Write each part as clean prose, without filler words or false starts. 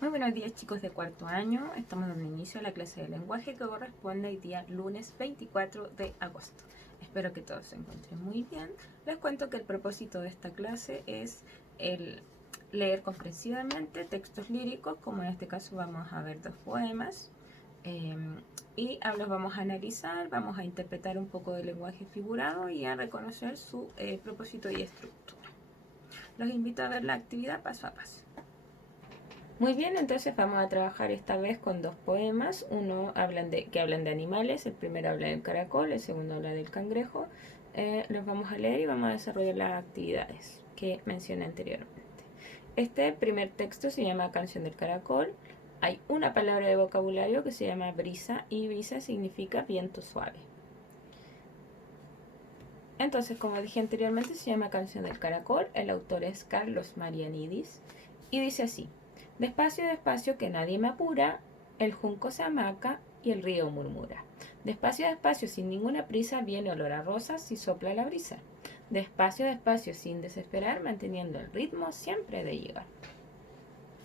Muy buenos días, chicos de cuarto año. Estamos dando inicio a la clase de lenguaje que corresponde el día lunes 24 de agosto. Espero que todos se encuentren muy bien. Les cuento que el propósito de esta clase es el leer comprensivamente textos líricos, como en este caso vamos a ver dos poemas. Y los vamos a analizar, vamos a interpretar un poco del lenguaje figurado y a reconocer su propósito y estructura. Los invito a ver la actividad paso a paso. Muy bien, entonces vamos a trabajar esta vez con dos poemas. Uno que hablan de animales, el primero habla del caracol, el segundo habla del cangrejo. Los vamos a leer y vamos a desarrollar las actividades que mencioné anteriormente. Este primer texto se llama Canción del Caracol. Hay una palabra de vocabulario que se llama brisa y brisa significa viento suave. Entonces, como dije anteriormente, se llama Canción del Caracol. El autor es Carlos Marianidis y dice así: despacio, despacio, que nadie me apura, el junco se amaca y el río murmura. Despacio, despacio, sin ninguna prisa, viene olor a rosas y sopla la brisa. Despacio, despacio, sin desesperar, manteniendo el ritmo siempre de llegar.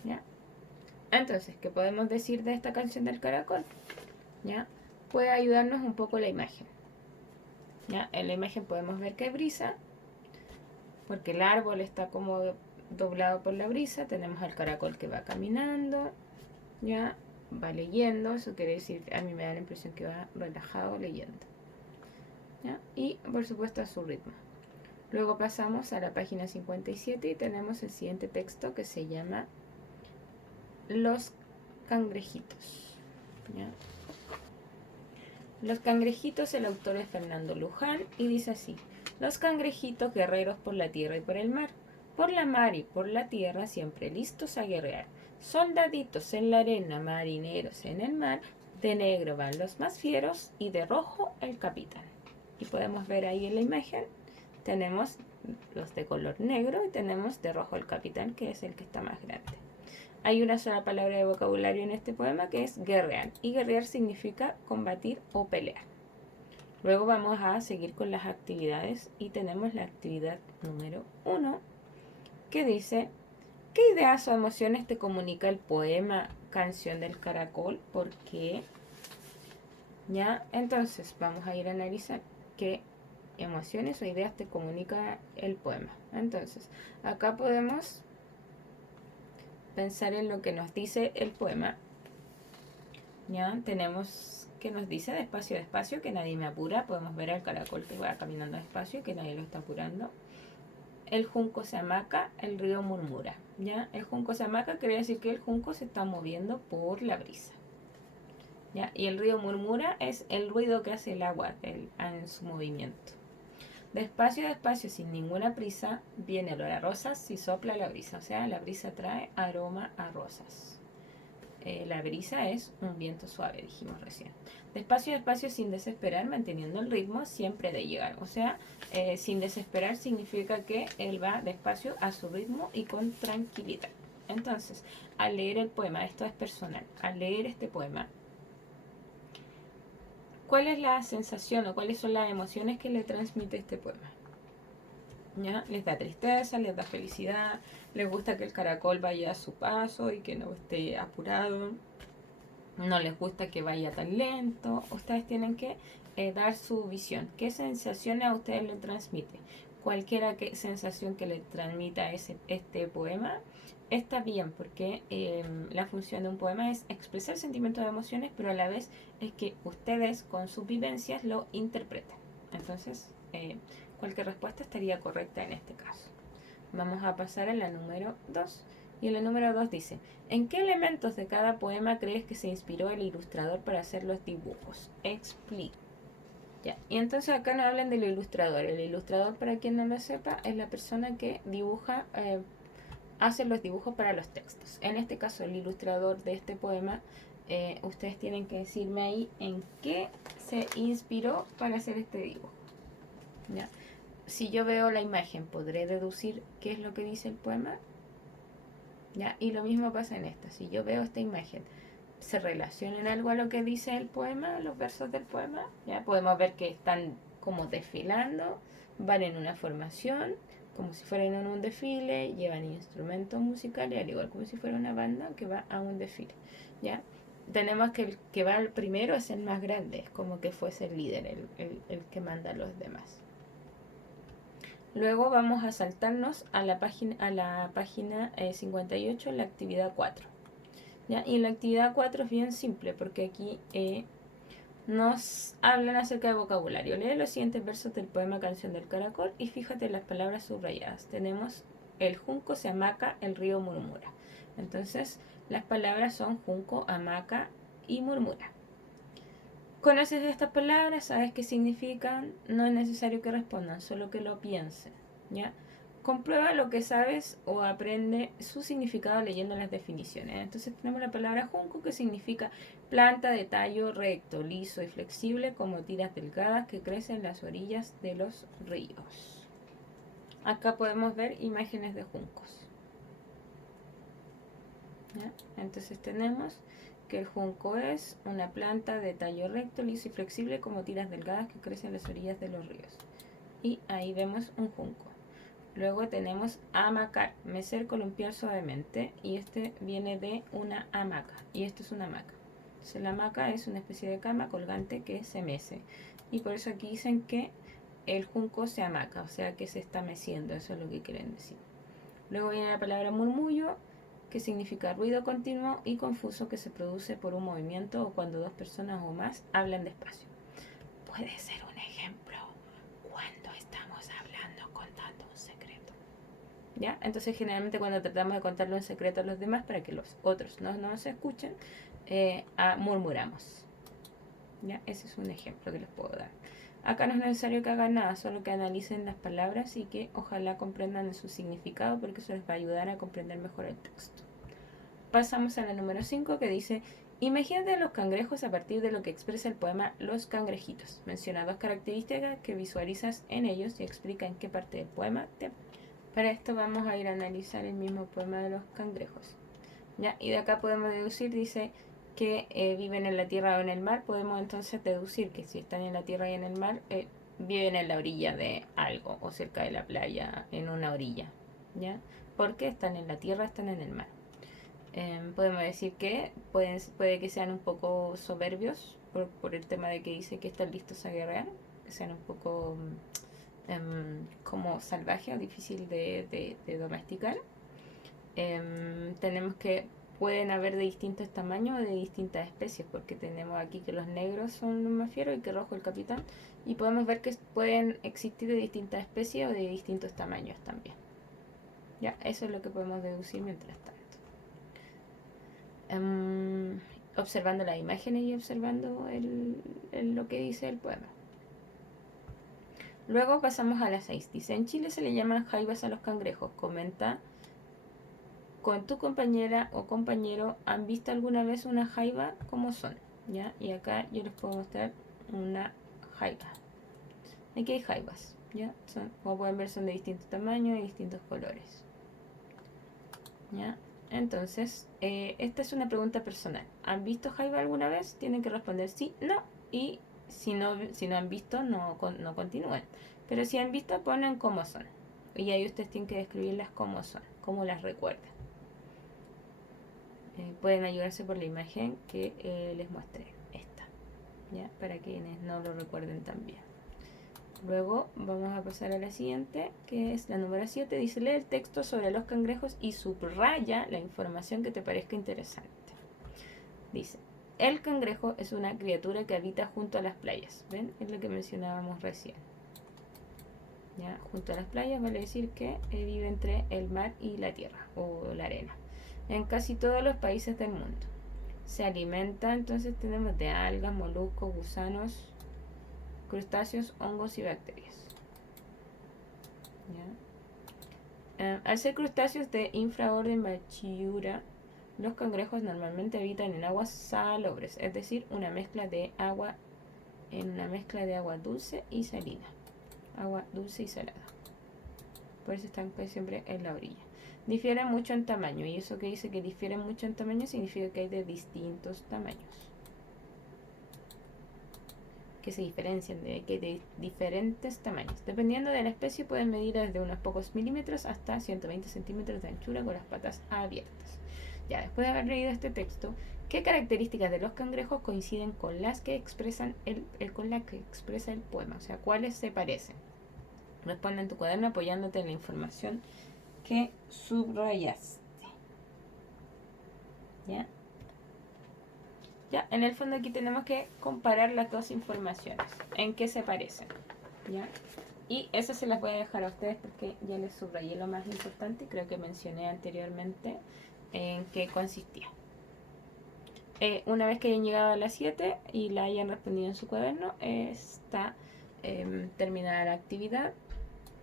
¿Ya? Entonces, ¿qué podemos decir de esta canción del caracol? ¿Ya? Puede ayudarnos un poco la imagen. ¿Ya? En la imagen podemos ver que hay brisa, porque el árbol está como doblado por la brisa. Tenemos al caracol que va caminando, ya va leyendo. Eso quiere decir, a mí me da la impresión que va relajado leyendo, ¿ya? Y por supuesto a su ritmo. Luego pasamos a la página 57 y tenemos el siguiente texto que se llama Los cangrejitos, ¿ya? Los cangrejitos, el autor es Fernando Luján y dice así: los cangrejitos guerreros por la tierra y por la mar y por la tierra siempre listos a guerrear. Soldaditos en la arena, marineros en el mar, de negro van los más fieros y de rojo el capitán. Y podemos ver ahí en la imagen, tenemos los de color negro y tenemos de rojo el capitán, que es el que está más grande. Hay una sola palabra de vocabulario en este poema que es guerrear, y guerrear significa combatir o pelear. Luego vamos a seguir con las actividades y tenemos la actividad número 1 que dice: ¿qué ideas o emociones te comunica el poema Canción del Caracol? ¿Por qué? ¿Ya? Entonces vamos a ir a analizar qué emociones o ideas te comunica el poema. Entonces, acá podemos pensar en lo que nos dice el poema. Ya tenemos que nos dice despacio, despacio, que nadie me apura. Podemos ver al caracol que va caminando despacio y que nadie lo está apurando. El junco se amaca, el río murmura. ¿Ya? El junco se amaca quiere decir que el junco se está moviendo por la brisa. ¿Ya? Y el río murmura es el ruido que hace el agua en su movimiento. Despacio, despacio, sin ninguna prisa, viene olor a rosas y sopla la brisa. O sea, la brisa trae aroma a rosas. La brisa es un viento suave, dijimos recién. Despacio, despacio, sin desesperar, manteniendo el ritmo siempre de llegar. O sea, sin desesperar significa que él va despacio a su ritmo y con tranquilidad. Entonces, al leer el poema, esto es personal, al leer este poema, ¿cuál es la sensación o cuáles son las emociones que le transmite este poema? ¿Ya? Les da tristeza, les da felicidad, les gusta que el caracol vaya a su paso y que no esté apurado, no les gusta que vaya tan lento. Ustedes tienen que dar su visión. ¿Qué sensaciones a ustedes les transmite? Cualquiera sensación que les transmita este poema está bien, porque la función de un poema es expresar sentimientos de emociones, pero a la vez es que ustedes con sus vivencias lo interpretan. Entonces, cualquier respuesta estaría correcta en este caso. Vamos a pasar a la número 2. Y en la número 2 dice: ¿en qué elementos de cada poema crees que se inspiró el ilustrador para hacer los dibujos? Explica. Ya. Y entonces acá nos hablan del ilustrador. El ilustrador, para quien no lo sepa, es la persona que dibuja, hace los dibujos para los textos. En este caso, el ilustrador de este poema, ustedes tienen que decirme ahí en qué se inspiró para hacer este dibujo. ¿Ya? Si yo veo la imagen, ¿podré deducir qué es lo que dice el poema? ¿Ya? Y lo mismo pasa en esta. Si yo veo esta imagen, ¿se relaciona en algo a lo que dice el poema, los versos del poema? ¿Ya? Podemos ver que están como desfilando, van en una formación, como si fueran en un desfile, llevan instrumentos musicales, al igual como si fuera una banda que va a un desfile, ¿ya? Tenemos que el que va al primero es el más grande, es como que fuese el líder, el que manda a los demás. Luego vamos a saltarnos a la página 58, la actividad 4. ¿Ya? Y la actividad 4 es bien simple, porque aquí nos hablan acerca de vocabulario. Lee los siguientes versos del poema Canción del Caracol y fíjate en las palabras subrayadas. Tenemos el junco se hamaca, el río murmura. Entonces, las palabras son junco, hamaca y murmura. ¿Conoces estas palabras? ¿Sabes qué significan? No es necesario que respondan, solo que lo piensen, ¿ya? Comprueba lo que sabes o aprende su significado leyendo las definiciones. Entonces tenemos la palabra junco, que significa planta de tallo recto, liso y flexible como tiras delgadas que crecen en las orillas de los ríos. Acá podemos ver imágenes de juncos, ¿ya? Entonces tenemos que el junco es una planta de tallo recto, liso y flexible como tiras delgadas que crecen en las orillas de los ríos. Y ahí vemos un junco. Luego tenemos hamacar, mecer, columpiar suavemente, y este viene de una hamaca, y esto es una hamaca. Entonces la hamaca es una especie de cama colgante que se mece, y por eso aquí dicen que el junco se hamaca, o sea que se está meciendo, eso es lo que quieren decir. Luego viene la palabra murmullo, que significa ruido continuo y confuso que se produce por un movimiento o cuando dos personas o más hablan despacio. Puede ser un ejemplo cuando estamos hablando contando un secreto, ¿ya? Entonces generalmente cuando tratamos de contarle un secreto a los demás para que los otros no nos escuchen, murmuramos, ¿ya? Ese es un ejemplo que les puedo dar. Acá no es necesario que hagan nada, solo que analicen las palabras y que ojalá comprendan su significado, porque eso les va a ayudar a comprender mejor el texto. Pasamos a la número 5, que dice: imagínate a los cangrejos a partir de lo que expresa el poema Los Cangrejitos. Menciona dos características que visualizas en ellos y explica en qué parte del poema te... Para esto vamos a ir a analizar el mismo poema de los cangrejos, ¿ya? Y de acá podemos deducir, dice que viven en la tierra o en el mar. Podemos entonces deducir que si están en la tierra y en el mar, viven en la orilla de algo o cerca de la playa, en una orilla, ¿ya? Porque están en la tierra, están en el mar. Podemos decir que puede que sean un poco soberbios por el tema de que dice que están listos a guerrear, que sean un poco como salvajes o difícil de domesticar. Tenemos que pueden haber de distintos tamaños o de distintas especies, porque tenemos aquí que los negros son los más fieros y que rojo el capitán, y podemos ver que pueden existir de distintas especies o de distintos tamaños también, ya, eso es lo que podemos deducir mientras tanto. Observando las imágenes y observando lo que dice el poema. Luego pasamos a las 6. Dice: en Chile se le llaman jaivas a los cangrejos. Comenta con tu compañera o compañero, ¿han visto alguna vez una jaiba? ¿Cómo son? ¿Ya? Y acá yo les puedo mostrar una jaiba. Aquí hay jaibas, ¿ya? Como pueden ver, son de distintos tamaños y distintos colores, ¿ya? Entonces, esta es una pregunta personal. ¿Han visto jaiba alguna vez? Tienen que responder sí, no. Y si no han visto, no continúen. Pero si han visto, ponen cómo son. Y ahí ustedes tienen que describirlas cómo son, cómo las recuerdan. Pueden ayudarse por la imagen que les mostré, esta, ¿ya? Para quienes no lo recuerden tan bien. Luego vamos a pasar a la siguiente, que es la número 7. Dice: lee el texto sobre los cangrejos y subraya la información que te parezca interesante. Dice: el cangrejo es una criatura que habita junto a las playas. ¿Ven? Es lo que mencionábamos recién, ¿ya? Junto a las playas vale decir que vive entre el mar y la tierra o la arena, en casi todos los países del mundo. Se alimenta, entonces tenemos de algas, moluscos, gusanos, crustáceos, hongos y bacterias, ¿ya? Al ser crustáceos de infraorden Bachiura, los cangrejos normalmente habitan en aguas salobres, es decir, una mezcla de agua dulce y salina, agua dulce y salada. Por eso están siempre en la orilla. Difieren mucho en tamaño, y eso que dice que difieren mucho en tamaño significa que hay de distintos tamaños. que se diferencian de diferentes tamaños. Dependiendo de la especie pueden medir desde unos pocos milímetros hasta 120 centímetros de anchura con las patas abiertas. Ya, después de haber leído este texto, ¿qué características de los cangrejos coinciden con las que expresan con la que expresa el poema? O sea, ¿cuáles se parecen? Responde en tu cuaderno apoyándote en la información que subrayaste. ¿Ya? Ya, en el fondo aquí tenemos que comparar las dos informaciones, en qué se parecen. ¿Ya? Y eso se las voy a dejar a ustedes porque ya les subrayé lo más importante y creo que mencioné anteriormente en qué consistía. Una vez que hayan llegado a las 7 y la hayan respondido en su cuaderno, está terminada la actividad.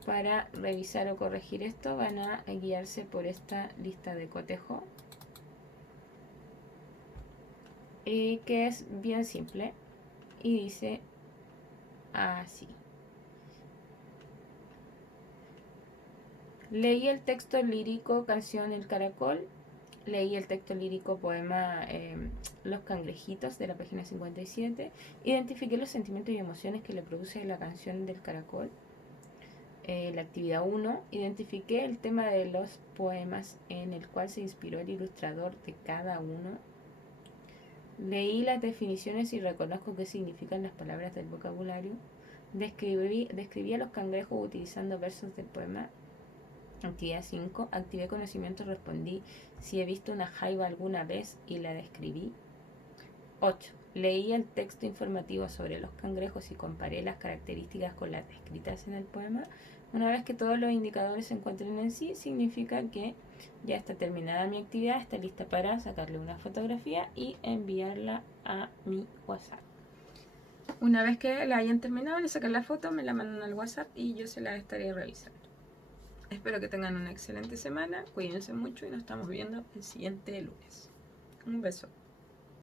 Para revisar o corregir esto van a guiarse por esta lista de cotejo, que es bien simple y dice así. Leí el texto lírico Canción El Caracol. Leí el texto lírico poema Los Cangrejitos de la página 57. Identifiqué los sentimientos y emociones que le produce la canción del caracol. La actividad 1. Identifiqué el tema de los poemas en el cual se inspiró el ilustrador de cada uno. Leí las definiciones y reconozco qué significan las palabras del vocabulario. Describí a los cangrejos utilizando versos del poema. Actividad 5. Activé conocimientos, respondí si he visto una jaiba alguna vez y la describí. 8. Leí el texto informativo sobre los cangrejos y comparé las características con las descritas en el poema. Una vez que todos los indicadores se encuentren en sí, significa que ya está terminada mi actividad, está lista para sacarle una fotografía y enviarla a mi WhatsApp. Una vez que la hayan terminado, le sacan la foto, me la mandan al WhatsApp y yo se la estaré revisando. Espero que tengan una excelente semana, cuídense mucho y nos estamos viendo el siguiente lunes. Un beso.